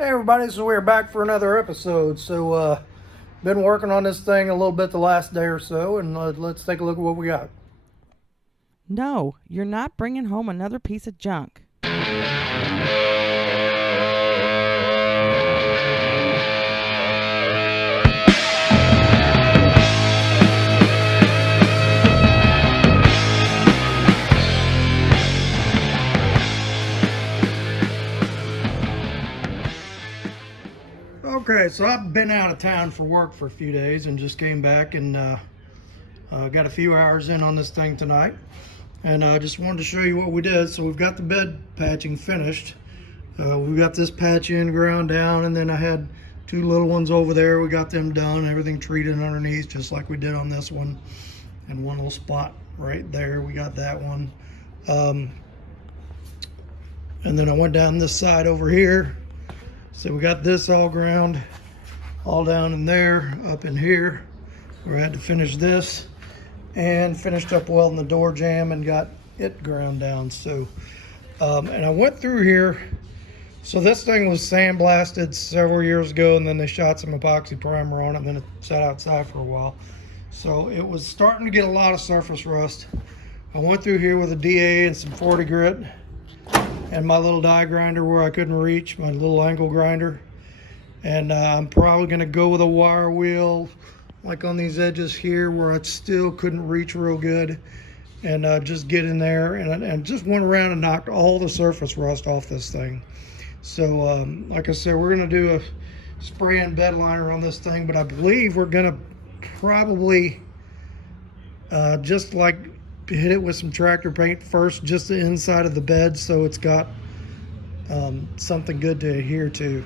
Hey everybody, so we're back for another episode. Been working on this thing a little bit the last day or so, and let's take a look at what we got. No, you're not bringing home another piece of junk. Okay, so I've been out of town for work for a few days and just came back and got a few hours in on this thing tonight. And I just wanted to show you what we did. So we've got the bed patching finished. We've got this patch in, ground down, and then I had two little ones over there. We got them done, everything treated underneath just like we did on this one. And one little spot right there, we got that one. And then I went down this side over here. So we got this all ground, all down in there, up in here. We had to finish this and finished up welding the door jamb and got it ground down. And I went through here. So this thing was sandblasted several years ago, and then they shot some epoxy primer on it, and then it sat outside for a while. So it was starting to get a lot of surface rust. I went through here with a DA and some 40 grit and my little die grinder where I couldn't reach, my little angle grinder. And I'm probably gonna go with a wire wheel like on these edges here where I still couldn't reach real good, and just get in there and just went around and knocked all the surface rust off this thing. So like I said, we're gonna do a spray and bed liner on this thing, but I believe we're gonna probably just like hit it with some tractor paint first, just the inside of the bed, so it's got something good to adhere to.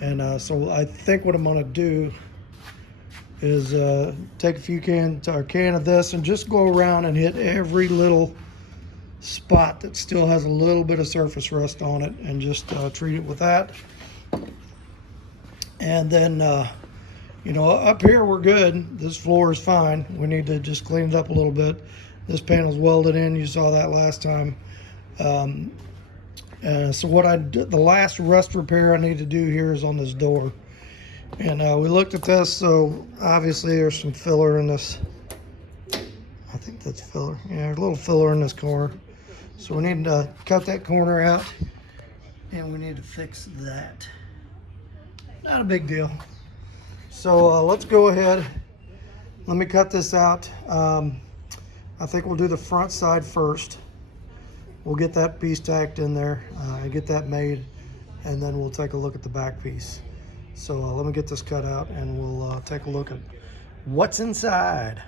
And so I think what I'm gonna do is take a few can of this and just go around and hit every little spot that still has a little bit of surface rust on it, and just treat it with that. And then up here we're good. This floor is fine. We need to just clean it up a little bit. This panel's welded in. You saw that last time. So what the last rust repair I need to do here is on this door. And we looked at this, so obviously there's some filler in this. I think that's filler. Yeah, a little filler in this corner. So we need to cut that corner out, and we need to fix that. Not a big deal. So let's go ahead. Let me cut this out. I think we'll do the front side first. We'll get that piece tacked in there and get that made, and then we'll take a look at the back piece. So let me get this cut out, and we'll take a look at what's inside.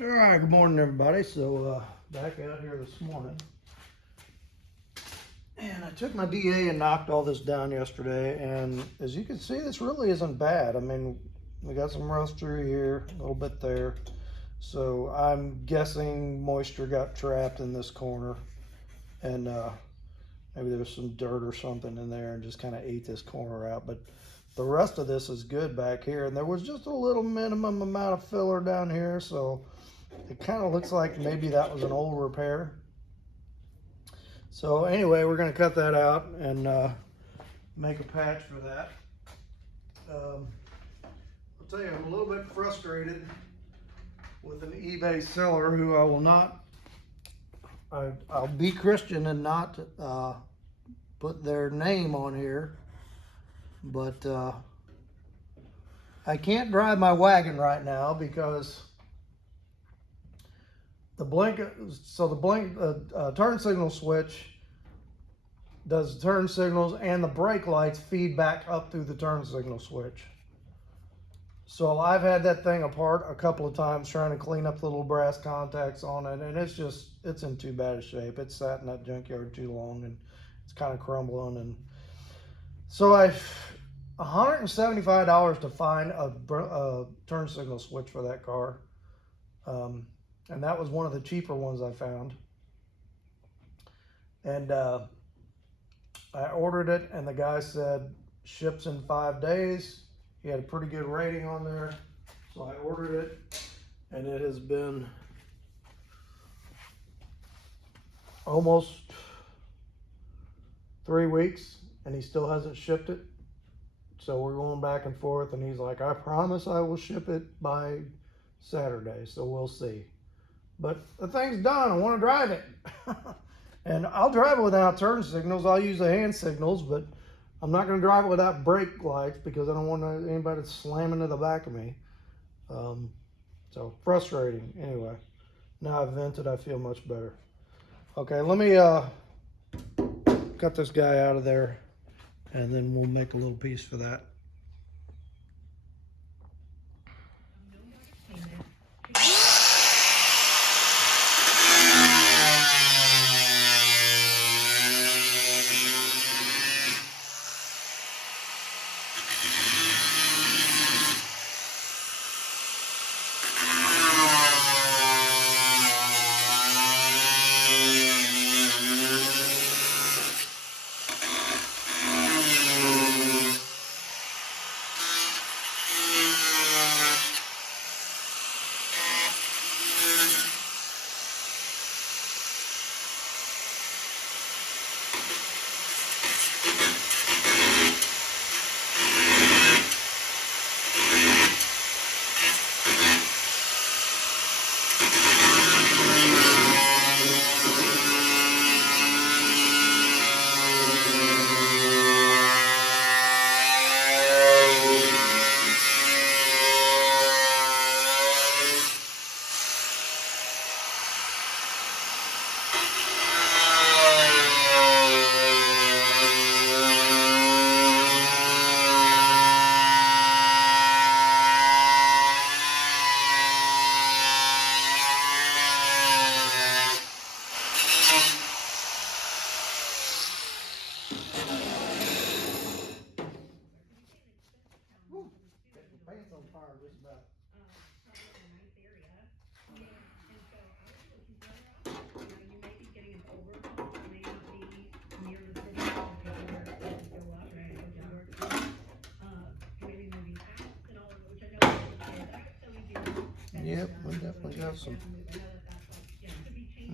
All right, good morning everybody. So back out here this morning, and I took my DA and knocked all this down yesterday, and as you can see, this really isn't bad. I mean, we got some rust through here, a little bit there. So I'm guessing moisture got trapped in this corner, and maybe there's some dirt or something in there and just kind of ate this corner out. But the rest of this is good back here, and there was just a little minimum amount of filler down here, so it kind of looks like maybe that was an old repair. So anyway, we're going to cut that out and make a patch for that. I'll tell you, I'm a little bit frustrated with an eBay seller who I will not, I'll be Christian and not put their name on here, but I can't drive my wagon right now because the turn signal switch does turn signals, and the brake lights feed back up through the turn signal switch. So I've had that thing apart a couple of times trying to clean up the little brass contacts on it, and it's in too bad a shape. It's sat in that junkyard too long, and it's kind of crumbling. And so $175 to find a turn signal switch for that car. And that was one of the cheaper ones I found. And I ordered it, and the guy said ships in 5 days. He had a pretty good rating on there, so I ordered it, and it has been almost 3 weeks and he still hasn't shipped it. So we're going back and forth, and he's like, I promise I will ship it by Saturday. So we'll see. But the thing's done. I want to drive it. And I'll drive it without turn signals. I'll use the hand signals, but I'm not going to drive it without brake lights because I don't want anybody to slam into the back of me. So frustrating. Anyway, now I've vented, I feel much better. Okay, let me cut this guy out of there, and then we'll make a little piece for that. Pants on fire just about. Yep, we definitely got some.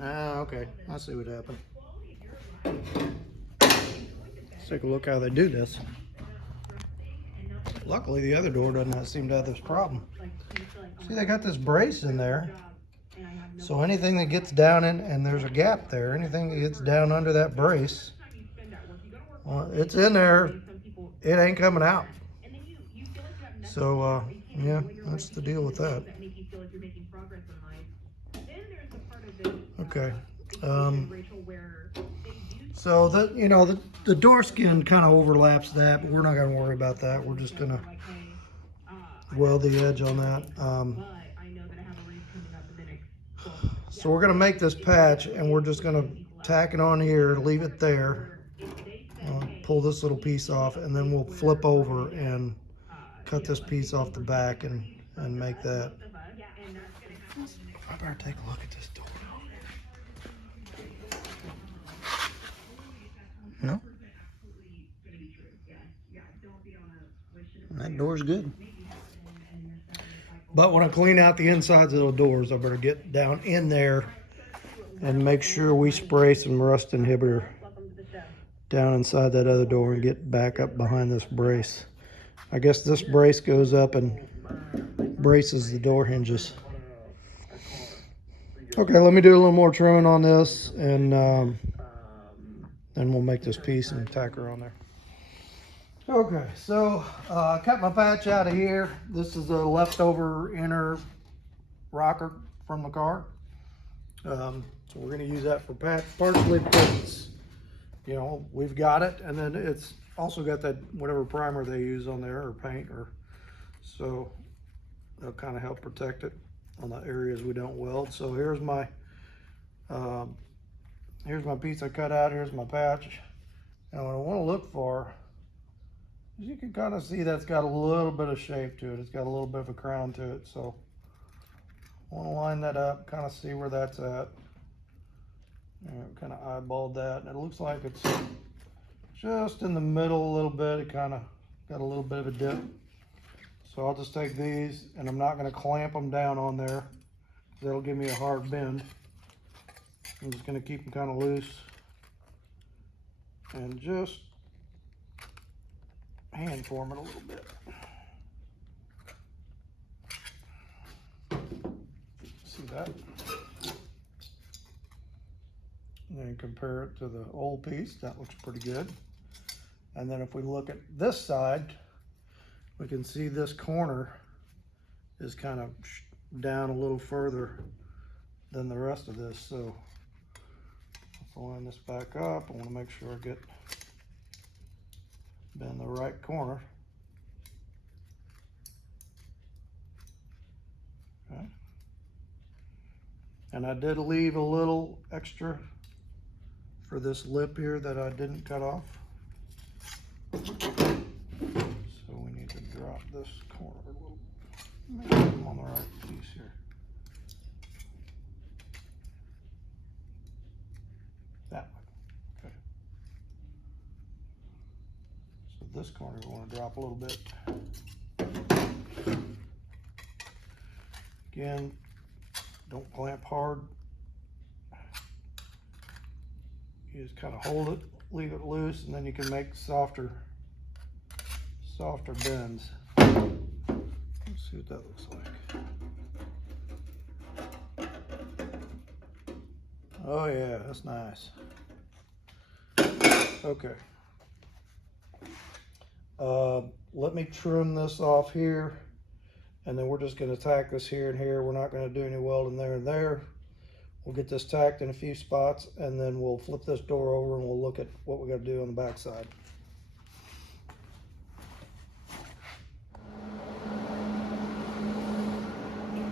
Ah, okay. I see what happened. Let's take a look how they do this. Luckily, the other door doesn't seem to have this problem. See, they got this brace in there. So anything that gets down in, and there's a gap there, anything that gets down under that brace, well, it's in there. It ain't coming out. So, yeah, that's the deal with that. Okay. So the door skin kind of overlaps that, but we're not going to worry about that. We're just going to weld the edge on that. So we're going to make this patch, and we're just going to tack it on here, leave it there, pull this little piece off, and then we'll flip over and cut this piece off the back and make that. I better take a look at this door. No? That door's good. But when I clean out the insides of the doors, I better get down in there and make sure we spray some rust inhibitor down inside that other door and get back up behind this brace. I guess this brace goes up and braces the door hinges. Okay, let me do a little more trimming on this, and then we'll make this piece and tack her on there. Okay, so cut my patch out of here. This is a leftover inner rocker from the car. So we're going to use that for patch, partially because we've got it, and then it's also got that whatever primer they use on there, or paint, or so that'll kind of help protect it on the areas we don't weld. So here's my piece I cut out. Here's my patch, and what I want to look for, you can kind of see that's got a little bit of shape to it. It's got a little bit of a crown to it. So I want to line that up, kind of see where that's at. And kind of eyeballed that, and it looks like it's just in the middle a little bit. It kind of got a little bit of a dip. So I'll just take these, and I'm not going to clamp them down on there. That'll give me a hard bend. I'm just going to keep them kind of loose. and just hand form it a little bit. See that? And then compare it to the old piece. That looks pretty good. And then if we look at this side, we can see this corner is kind of down a little further than the rest of this. So let's line this back up. I want to make sure I get bend the right corner. Okay. And I did leave a little extra for this lip here that I didn't cut off. So we need to drop this corner a little, make sure I'm on the right piece here. That one, okay. So this corner we want to drop a little bit. Again, don't clamp hard. You just kind of hold it, leave it loose, and then you can make softer bends. Let's see what that looks like. Oh yeah, that's nice. Okay. Let me trim this off here, and then we're just going to tack this here and here. We're not going to do any welding there and there. We'll get this tacked in a few spots, and then we'll flip this door over and we'll look at what we got to do on the back side.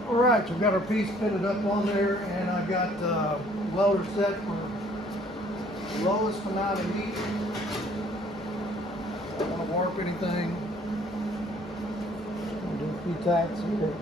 All right, so we've got our piece fitted up on there, and I got welder set for lowest amount of heat. I don't want to warp anything. I'll do a few tacks here.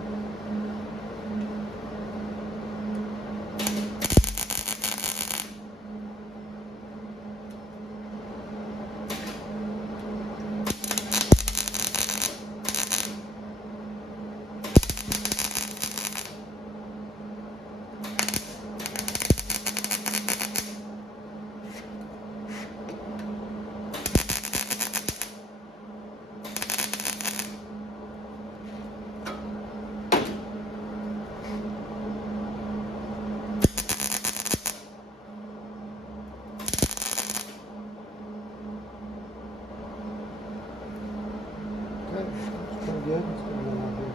Okay, that's pretty good. Let's put it on here.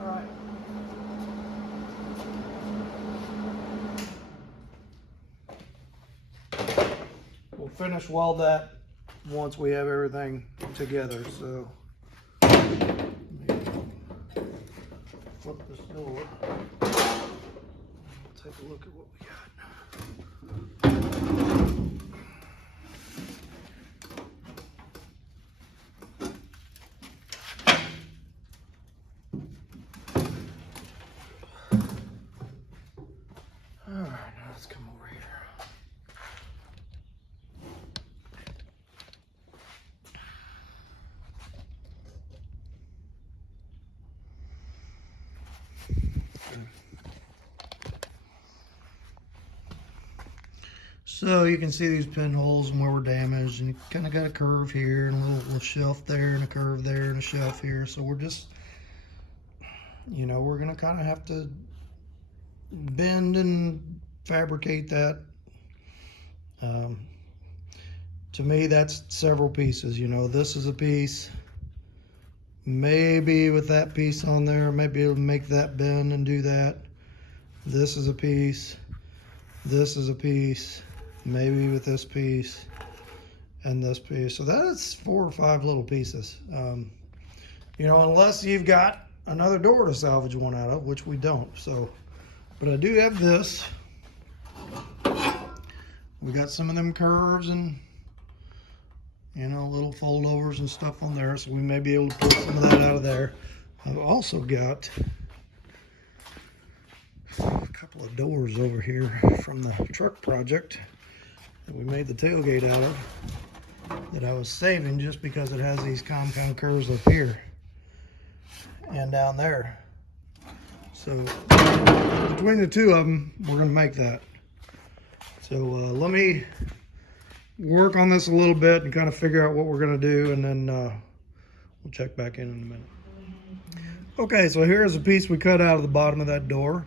All right. We'll finish weld that once we have everything together. So let me flip this door. Take a look at what we got. All right, now let's come over here. So you can see these pinholes and where we're damaged, and you kind of got a curve here and a little shelf there and a curve there and a shelf here. So we're just, you know, we're gonna kind of have to bend and fabricate that. To me, that's several pieces. You know, this is a piece. Maybe with that piece on there, maybe able to make that bend and do that. This is a piece. This is a piece. Maybe with this piece and this piece. So that's 4 or 5 little pieces. You know, unless you've got another door to salvage one out of, which we don't. So, but I do have this. We got some of them curves and, you know, little foldovers and stuff on there. So we may be able to pull some of that out of there. I've also got couple of doors over here from the truck project that we made the tailgate out of that I was saving just because it has these compound curves up here and down there. So between the two of them, we're going to make that. So let me work on this a little bit and kind of figure out what we're going to do, and then we'll check back in a minute. Okay, so here's a piece we cut out of the bottom of that door.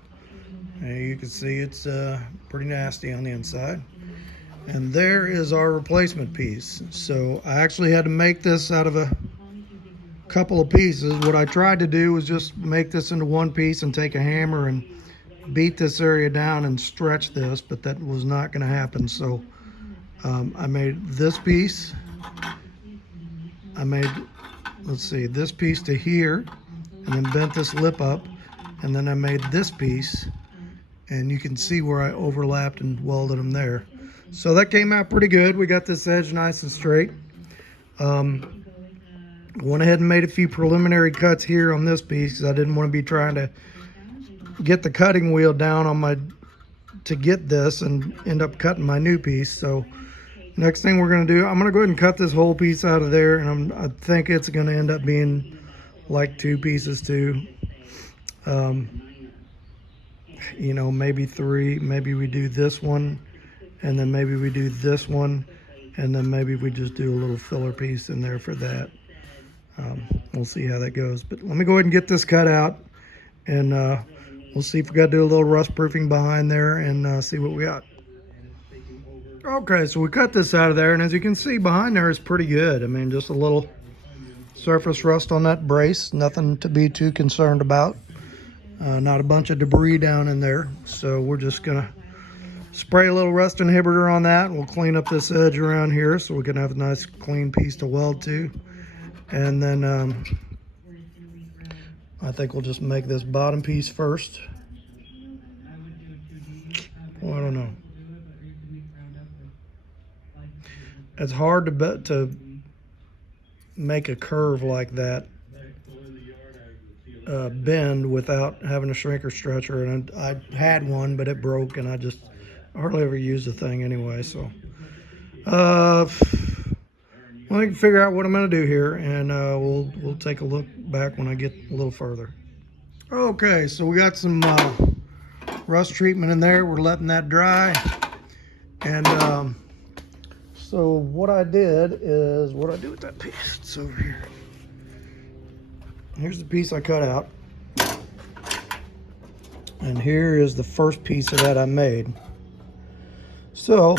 And you can see it's pretty nasty on the inside. And there is our replacement piece. So I actually had to make this out of a couple of pieces. What I tried to do was just make this into one piece and take a hammer and beat this area down and stretch this, but that was not going to happen. So I made this piece. I made, let's see, this piece to here, and then bent this lip up, and then I made this piece, and you can see where I overlapped and welded them there. So that came out pretty good. We got this edge nice and straight. Went ahead and made a few preliminary cuts here on this piece because I didn't want to be trying to get the cutting wheel down on my to get this and end up cutting my new piece. So next thing we're going to do, I'm going to go ahead and cut this whole piece out of there, and I think it's going to end up being like two pieces too. You know, maybe three. Maybe we do this one, and then maybe we do this one, and then maybe we just do a little filler piece in there for that. We'll see how that goes. But let me go ahead and get this cut out, and we'll see if we got to do a little rust proofing behind there and see what we got. Okay, so we cut this out of there, and as you can see behind there is pretty good. I mean, just a little surface rust on that brace, nothing to be too concerned about. Not a bunch of debris down in there, so we're just gonna spray a little rust inhibitor on that. We'll clean up this edge around here so we can have a nice clean piece to weld to, and then I think we'll just make this bottom piece first. Well, I don't know. It's hard to make a curve like that bend without having a shrinker stretcher, and I had one, but it broke, and I just hardly ever used the thing anyway. So let me figure out what I'm going to do here, and we'll take a look back when I get a little further. Okay, so we got some rust treatment in there. We're letting that dry, and so what I did is, what I do with that piece, it's over here. Here's the piece I cut out, and here is the first piece of that I made. So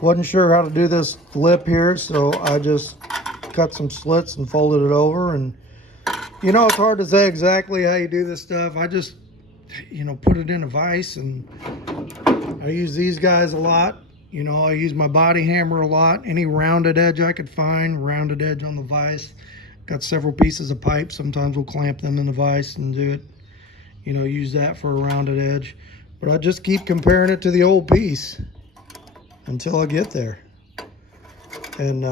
wasn't sure how to do this lip here, so I just cut some slits and folded it over. And you know, it's hard to say exactly how you do this stuff. I just, you know, put it in a vise, and I use these guys a lot. You know, I use my body hammer a lot. Any rounded edge I could find, rounded edge on the vise. Got several pieces of pipe. Sometimes we'll clamp them in the vise and do it, you know, use that for a rounded edge. But I just keep comparing it to the old piece until I get there. And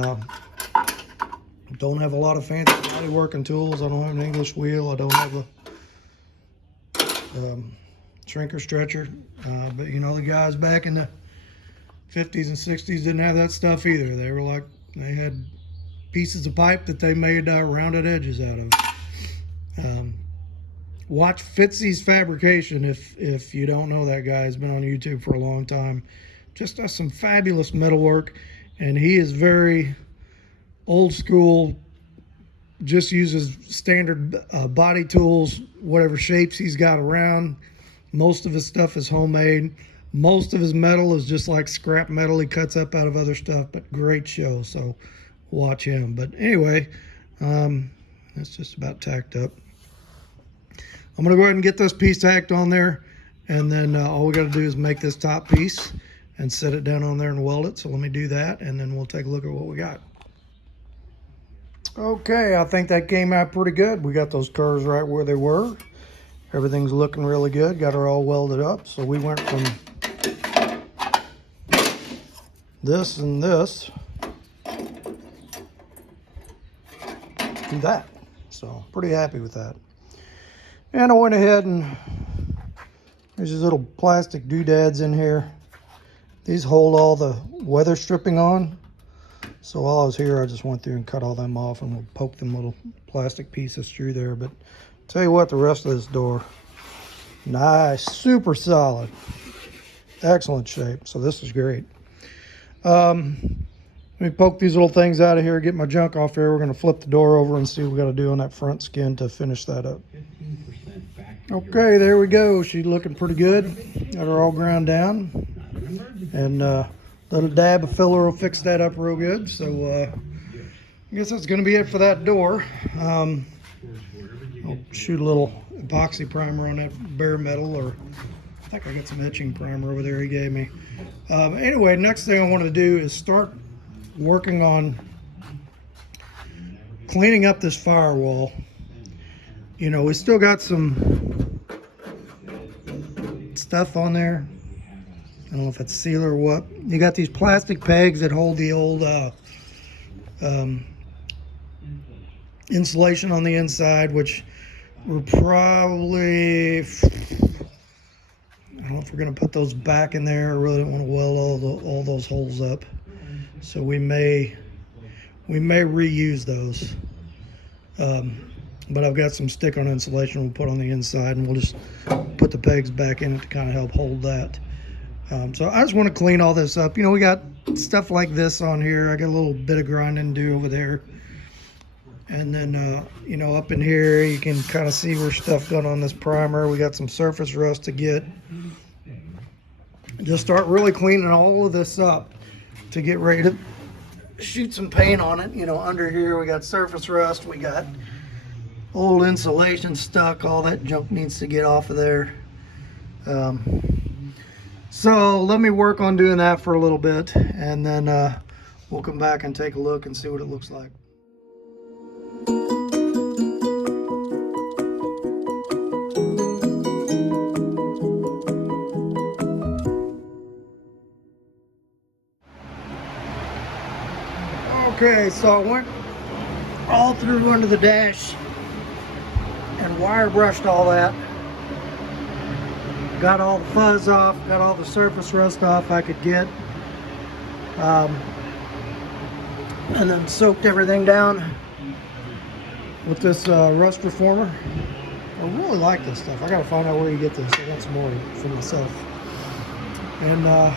don't have a lot of fancy body working tools. I don't have an English wheel. I don't have a shrinker stretcher. But you know, the guys back in the 50s and 60s didn't have that stuff either. They were like, they had pieces of pipe that they made rounded edges out of. Watch Fitzy's Fabrication if you don't know that guy. He's been on YouTube for a long time. Just does some fabulous metalwork, and he is very old school. Just uses standard body tools, whatever shapes he's got around. Most of his stuff is homemade. Most of his metal is just like scrap metal he cuts up out of other stuff, but great show, so watch him. But anyway, that's just about tacked up. I'm going to go ahead and get this piece tacked on there, and then all we got to do is make this top piece and set it down on there and weld it. So let me do that, and then we'll take a look at what we got. Okay, I think that came out pretty good. We got those curves right where they were. Everything's looking really good. Got her all welded up. So we went from this and this to that. So pretty happy with that. And I went ahead and There's these little plastic doodads in here. These hold all the weather stripping on. So while I was here, I just went through and cut all them off, and we'll poke them little plastic pieces through there. But tell you what, the rest of this door, nice, super solid, excellent shape. So this is great. Let me poke these little things out of here, get my junk off here. We're going to flip the door over and see what we got to do on that front skin to finish that up. Okay, there we go. She's looking pretty good. Got her all ground down. And little dab of filler will fix that up real good. So I guess that's going to be it for that door. I'll shoot a little epoxy primer on that bare metal, or I think I got some etching primer over there he gave me. Anyway, next thing I want to do is start working on cleaning up this firewall. You know, we still got some stuff on there. I don't know if it's sealer or what. You got these plastic pegs that hold the old insulation on the inside, which we're probably, I don't know if we're going to put those back in there. I really don't want to weld all those holes up. So we may reuse those. But I've got some stick-on insulation we'll put on the inside, and we'll just put the pegs back in it to kind of help hold that. So I just want to clean all this up. You know, we got stuff like this on here. I got a little bit of grinding to do over there. And then, you know, up in here, you can kind of see where stuff got on this primer. We got some surface rust to get. Just start really cleaning all of this up to get ready to shoot some paint on it. You know, under here, we got surface rust. We got old insulation stuck. All that junk needs to get off of there. So let me work on doing that for a little bit, and then we'll come back and take a look and see what it looks like. Okay, so I went all through under the dash and wire brushed all that. Got all the fuzz off, got all the surface rust off I could get. And then soaked everything down with this rust reformer. I really like this stuff. I gotta find out where you get this. I want some more for myself. And I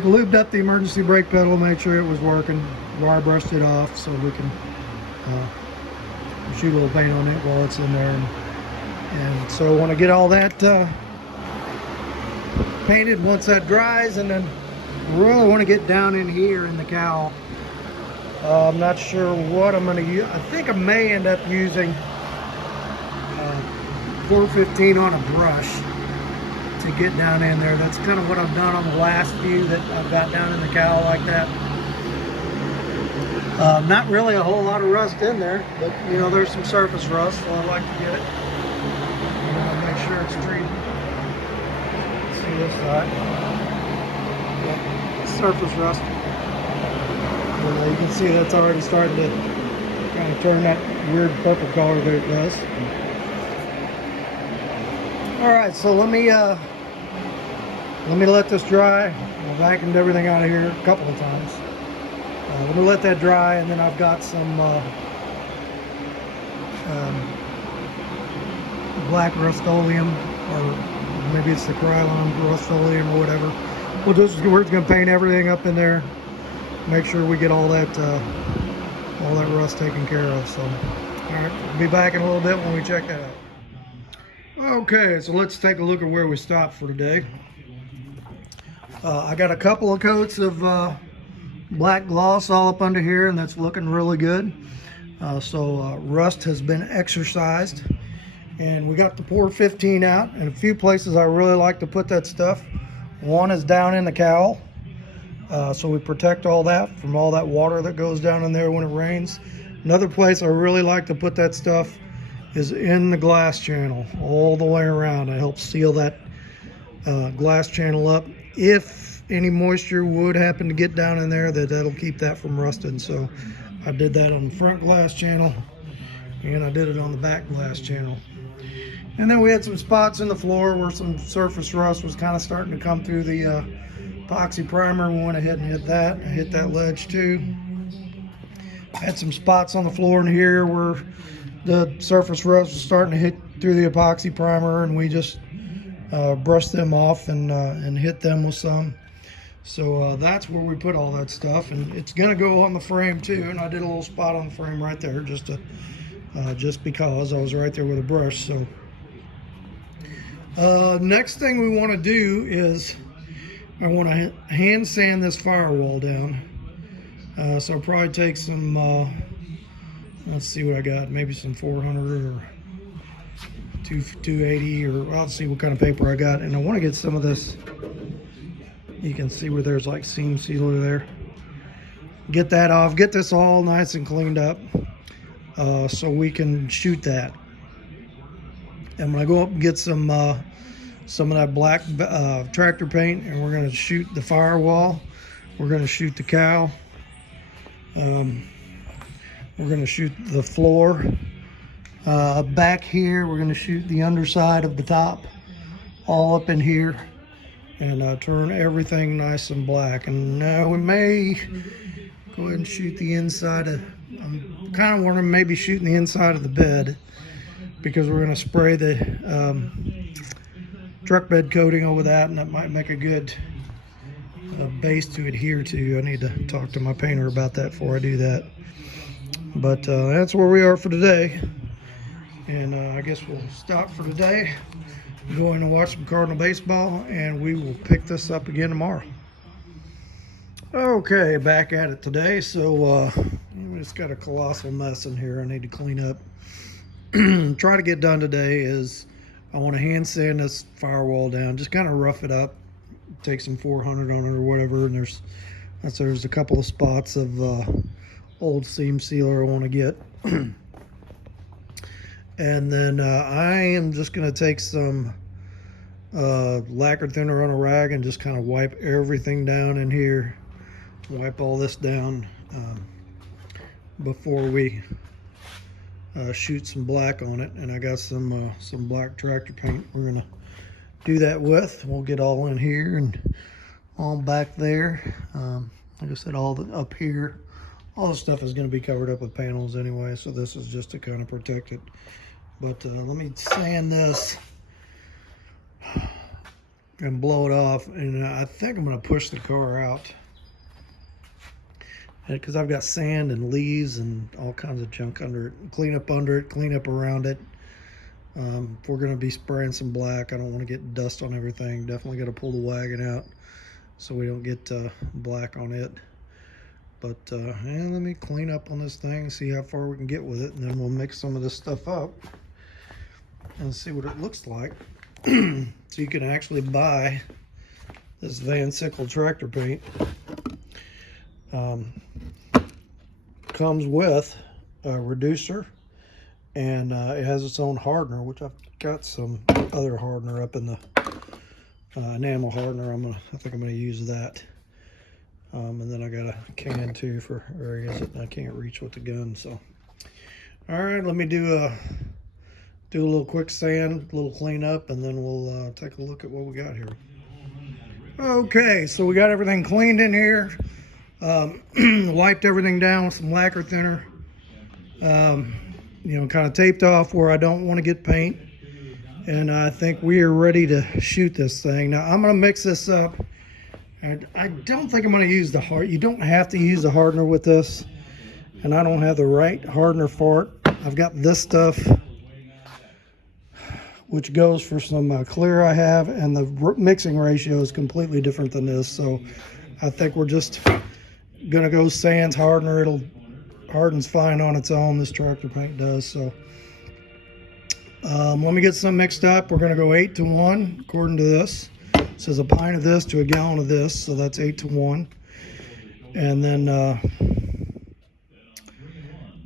lubed up the emergency brake pedal, made sure it was working. Wire brushed it off so we can shoot a little paint on it while it's in there. And so I want to get all that painted once that dries, and then really want to get down in here in the cowl. I'm not sure what I'm going to use. I think I may end up using 415 on a brush to get down in there. That's kind of what I've done on the last few that I've got down in the cowl like that. Not really a whole lot of rust in there, but you know, there's some surface rust, so I like to get it. Make sure it's treated. See this side. Yep. Surface rust. And, you can see that's already starting to kind of turn that weird purple color that it does. All right, so let me let this dry. I vacuumed everything out of here a couple of times. Let me let that dry, and then I've got some black Rust-Oleum, or maybe it's the Krylon Rust-Oleum or whatever. We're just going to paint everything up in there, make sure we get all that rust taken care of. So, all right, we'll be back in a little bit when we check that out. Okay, so let's take a look at where we stopped for today. I got a couple of coats of black gloss all up under here, and that's looking really good. So rust has been exercised, and we got the 415 out, and a few places I really like to put that stuff. One is down in the cowl, so we protect all that from all that water that goes down in there when it rains. Another place I really like to put that stuff is in the glass channel all the way around. It helps seal that glass channel up. If any moisture would happen to get down in there, that'll keep that from rusting. So I did that on the front glass channel, and I did it on the back glass channel. And then we had some spots in the floor where some surface rust was kind of starting to come through the epoxy primer. We went ahead and hit that. I hit that ledge too. Had some spots on the floor in here where the surface rust was starting to hit through the epoxy primer, and we just brushed them off and hit them with some. So that's where we put all that stuff, and it's gonna go on the frame too. And I did a little spot on the frame right there, just because I was right there with a brush. So next thing we want to do is I want to hand sand this firewall down. So I'll probably take some, let's see what I got, maybe some 400 or 280, or I'll see what kind of paper I got. And I want to get some of this, you can see where there's like seam sealer there. Get that off, get this all nice and cleaned up so we can shoot that. I'm gonna go up and get some of that black tractor paint, and we're gonna shoot the firewall. We're gonna shoot the cow. We're gonna shoot the floor. Back here, we're gonna shoot the underside of the top, all up in here, and turn everything nice and black. And we may go ahead and shoot the inside of, I'm kind of wanting to maybe shooting the inside of the bed, because we're going to spray the truck bed coating over that, and that might make a good base to adhere to. I need to talk to my painter about that before I do that. But that's where we are for today, and I guess we'll stop for today, go in and watch some Cardinal baseball, and we will pick this up again tomorrow. Okay, back at it today. So we just got a colossal mess in here I need to clean up. Try to get done today is I want to hand sand this firewall down, just kind of rough it up, take some 400 on it or whatever. And there's a couple of spots of old seam sealer I want to get. And then I am just going to take some lacquer thinner on a rag and just kind of wipe everything down in here, wipe all this down before we shoot some black on it. And I got some black tractor paint we're gonna do that with. We'll get all in here and all back there. Like I said, all up here, all the stuff is going to be covered up with panels anyway, so this is just to kind of protect it. But let me sand this and blow it off, and I think I'm going to push the car out, because I've got sand and leaves and all kinds of junk under it. Clean up under it, clean up around it. If we're going to be spraying some black, I don't want to get dust on everything. Definitely got to pull the wagon out so we don't get black on it. But and let me clean up on this thing, see how far we can get with it, and then we'll mix some of this stuff up and see what it looks like. So you can actually buy this Van Sickle tractor paint. Comes with a reducer, and it has its own hardener, which I've got some other hardener up in the enamel hardener. I think I'm gonna use that. And then I got a can too for, where is it? I can't reach with the gun. So, all right, let me do a little quick sand, a little cleanup, and then we'll take a look at what we got here. Okay, so we got everything cleaned in here. Wiped everything down with some lacquer thinner. Kind of taped off where I don't want to get paint. And I think we are ready to shoot this thing. Now I'm going to mix this up. And I don't think I'm going to use the you don't have to use the hardener with this. And I don't have the right hardener for it. I've got this stuff, which goes for some clear I have, and the mixing ratio is completely different than this. So I think we're just gonna go sans hardener. It'll hardens fine on its own. This tractor paint does. So let me get some mixed up. We're gonna go 8-to-1 according to this. It says a pint of this to a gallon of this, so that's 8-to-1. And then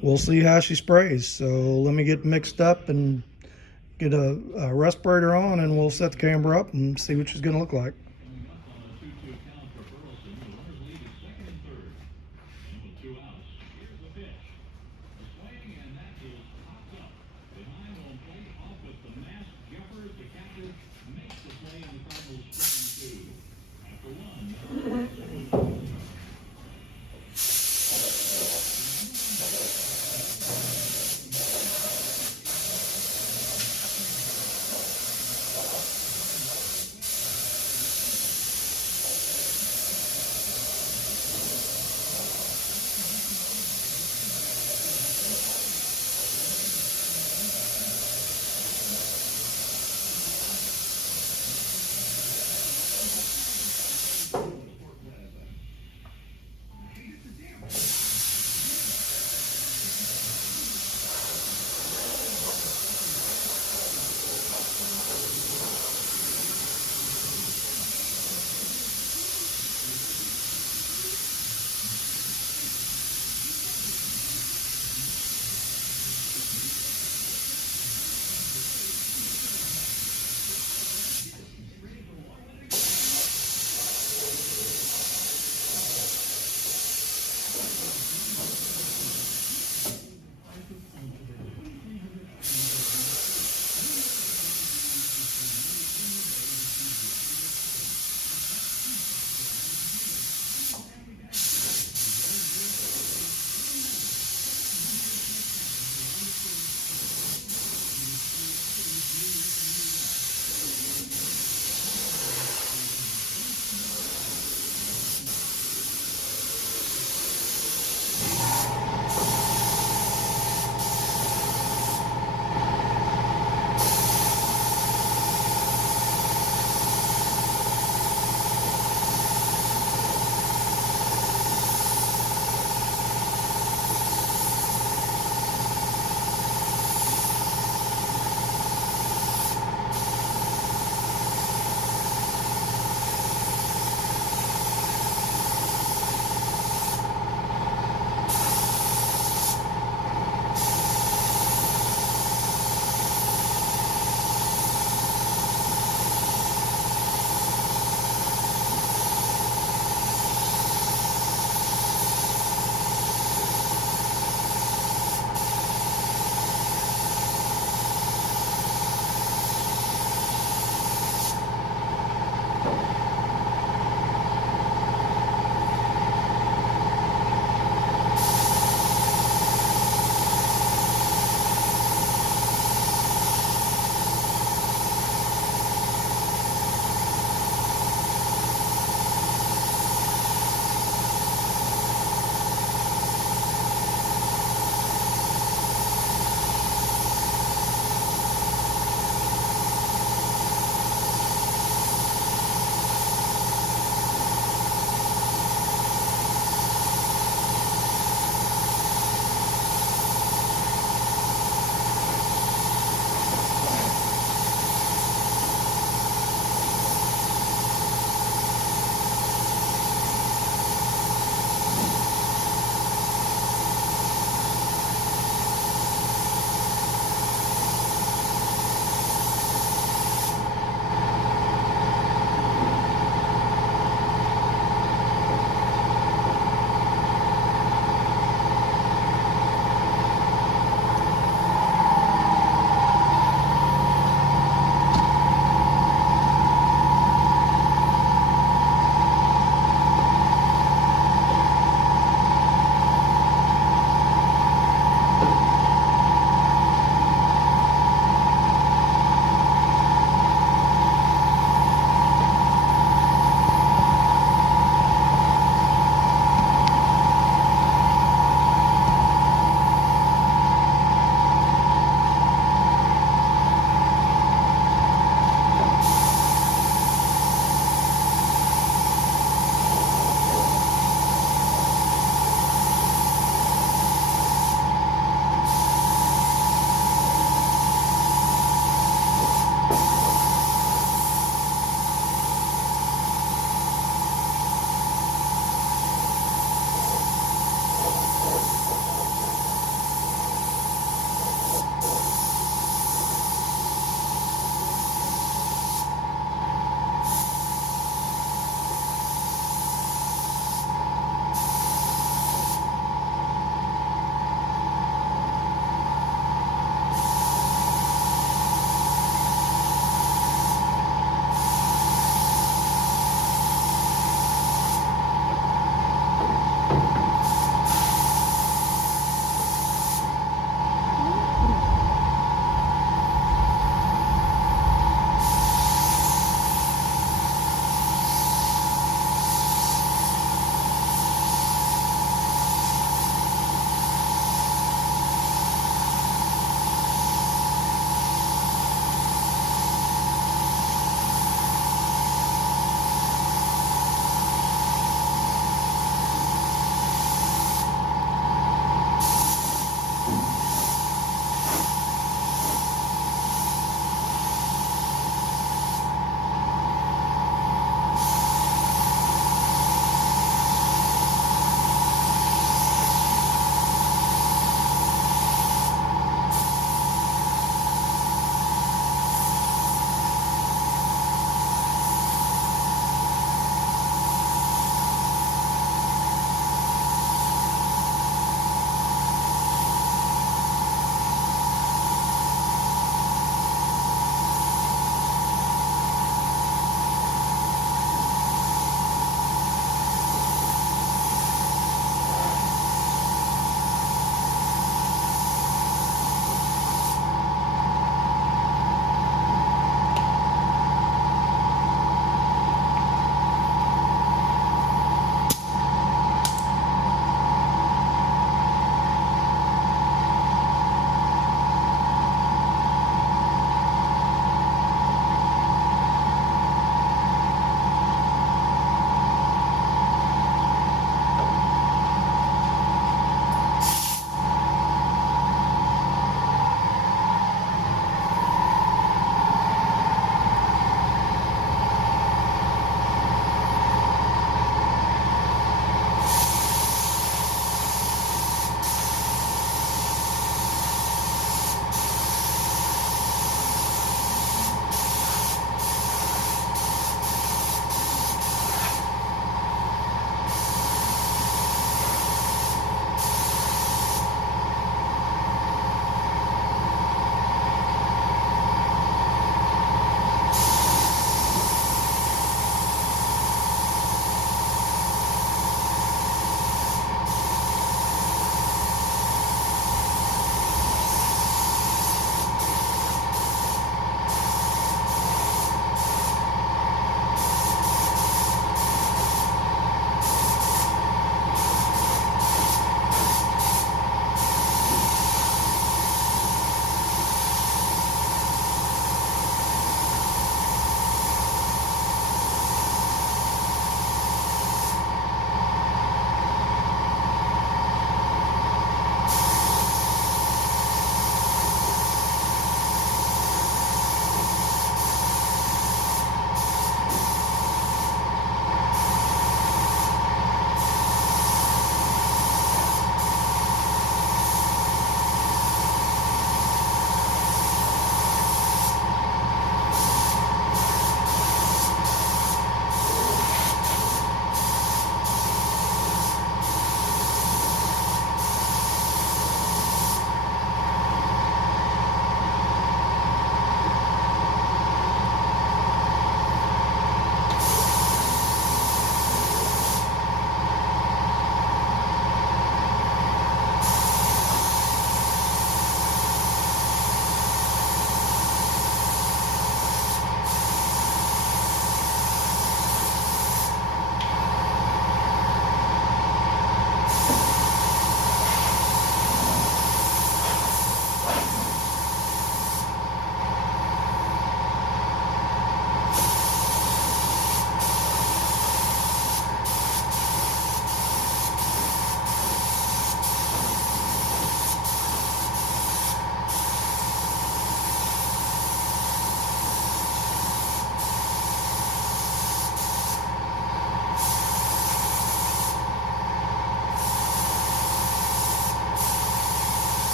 we'll see how she sprays. So let me get mixed up and get a respirator on, and we'll set the camera up and see what she's gonna look like.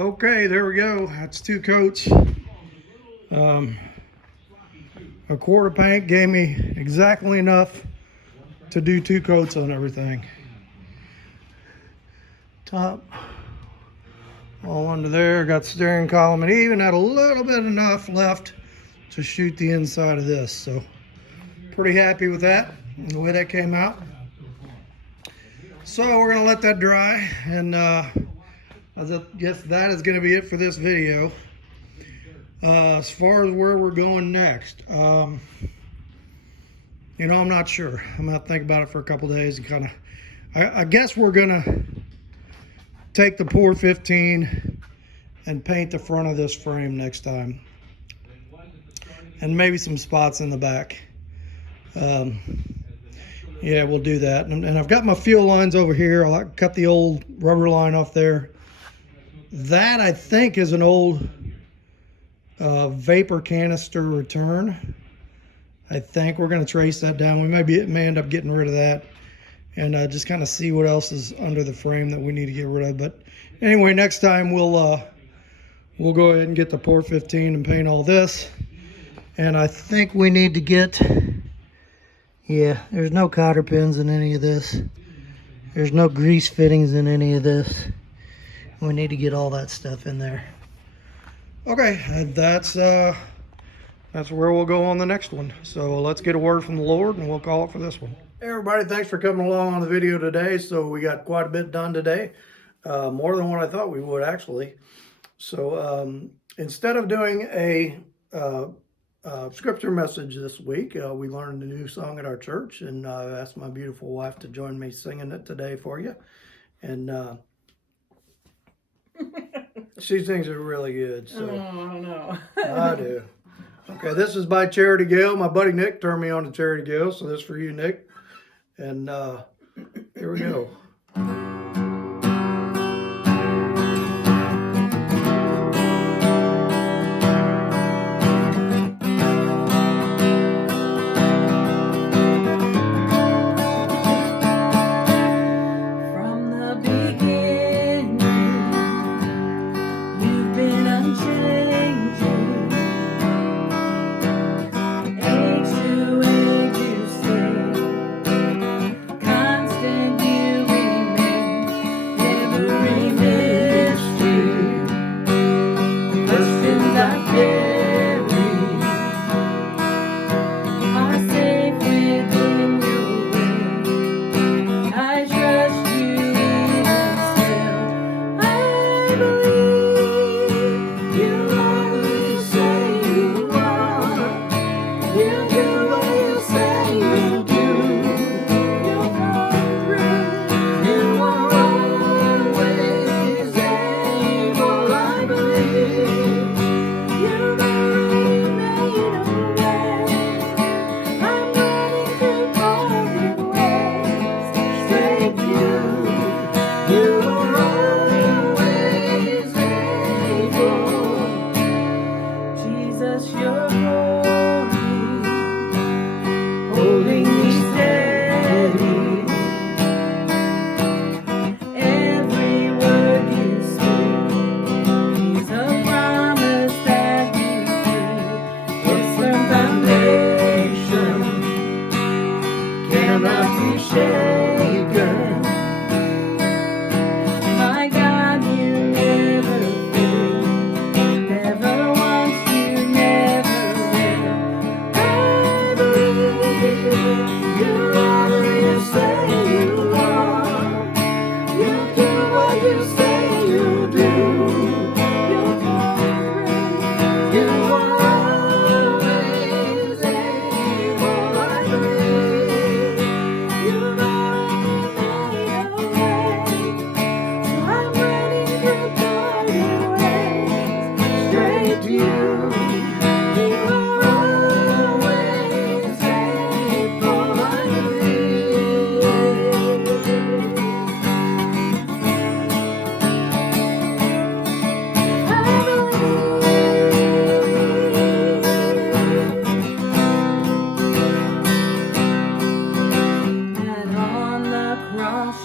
Okay, there we go. That's 2 coats. A quart of paint gave me exactly enough to do 2 coats on everything. Top all under there, got steering column, and even had a little bit enough left to shoot the inside of this. So pretty happy with that and the way that came out. So we're gonna let that dry, and I guess that is gonna be it for this video. As far as where we're going next, I'm not sure. I'm gonna think about it for a couple days and kind of, I guess we're gonna take the Pour 15 and paint the front of this frame next time, and maybe some spots in the back. Yeah, we'll do that. And I've got my fuel lines over here. I'll cut the old rubber line off there. That, I think, is an old vapor canister return. I think we're going to trace that down. We may end up getting rid of that, and just kind of see what else is under the frame that we need to get rid of. But anyway, next time we'll go ahead and get the Pour 15 and paint all this. And I think we need to get, yeah, there's no cotter pins in any of this. There's no grease fittings in any of this. We need to get all that stuff in there. Okay, and that's where we'll go on the next one. So let's get a word from the Lord, and we'll call it for this one. Hey everybody, thanks for coming along on the video today. So we got quite a bit done today, more than what I thought we would actually. So instead of doing a scripture message this week, we learned a new song at our church, and I asked my beautiful wife to join me singing it today for you. And she sings it really good. So. Oh, no. I do. Okay, this is by Charity Gale. My buddy Nick turned me on to Charity Gale, so this is for you, Nick. And here we go.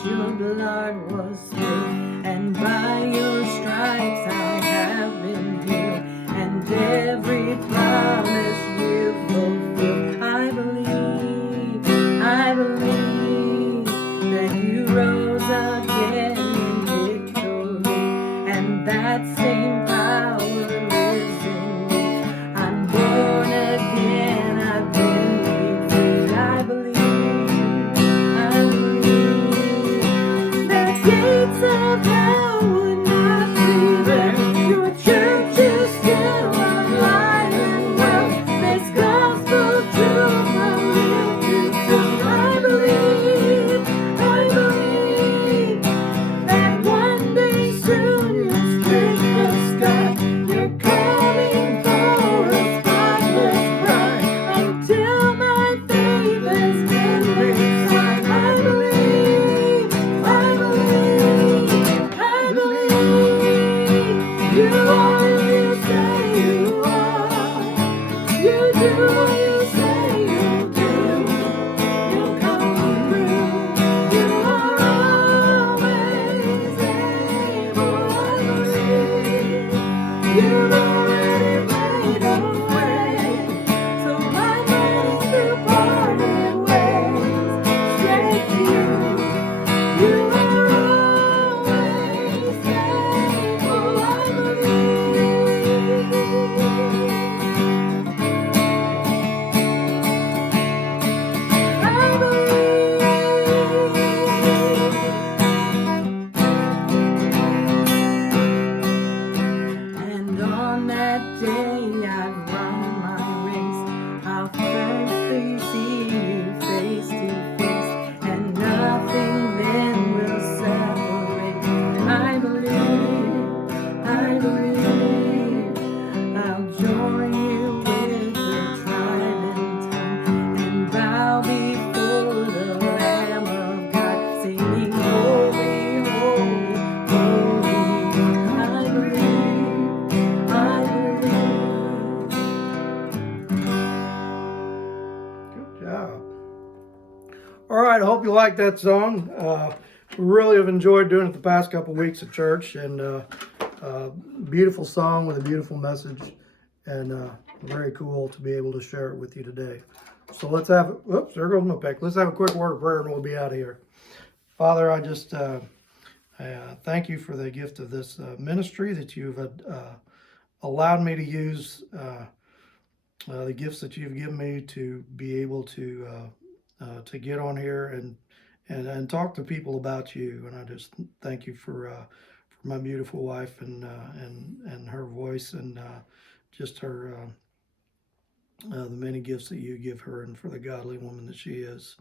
Your blood was spilled, and by your stripes I believe that you rose again in victory, and that same power lives in me. I'm born again, I've been made free. I believe that gates of hell would not prevail. Your church is still alive and well. This gospel truth will live to tell. I believe that one day soon you'll split the sky. You're coming for a spotless bride. Until my faith has been refined, I believe you are who you say you are. You do what you say you'll do. You'll come through. You are always able. I believe you've already made a way. So my mind is through parted ways. Straight to you. You are always able. I believe. I believe. And on that day I've run my race. I'll firstly see you face to face, and nothing then will separate. I believe I'll join you with the tribe and tongue, and bow before the Lamb of God, singing holy, holy, holy. I believe. Good job. All right, I hope you like that song. We really have enjoyed doing it the past couple weeks at church, and beautiful song with a beautiful message, and very cool to be able to share it with you today. So let's have, oops, there goes my pick. Let's have a quick word of prayer and we'll be out of here. Father, I just thank you for the gift of this ministry that you've allowed me to use, the gifts that you've given me to be able to get on here and talk to people about you. And I just thank you for my beautiful wife and her voice, and just her the many gifts that you give her, and for the godly woman that she is.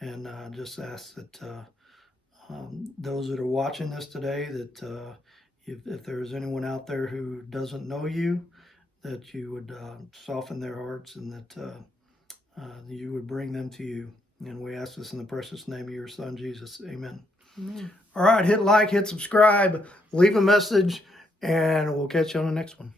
And I just ask that those that are watching this today, that if there's anyone out there who doesn't know you, that you would soften their hearts, and that you would bring them to you. And we ask this in the precious name of your Son, Jesus. Amen. Amen. All right, hit like, hit subscribe, leave a message, and we'll catch you on the next one.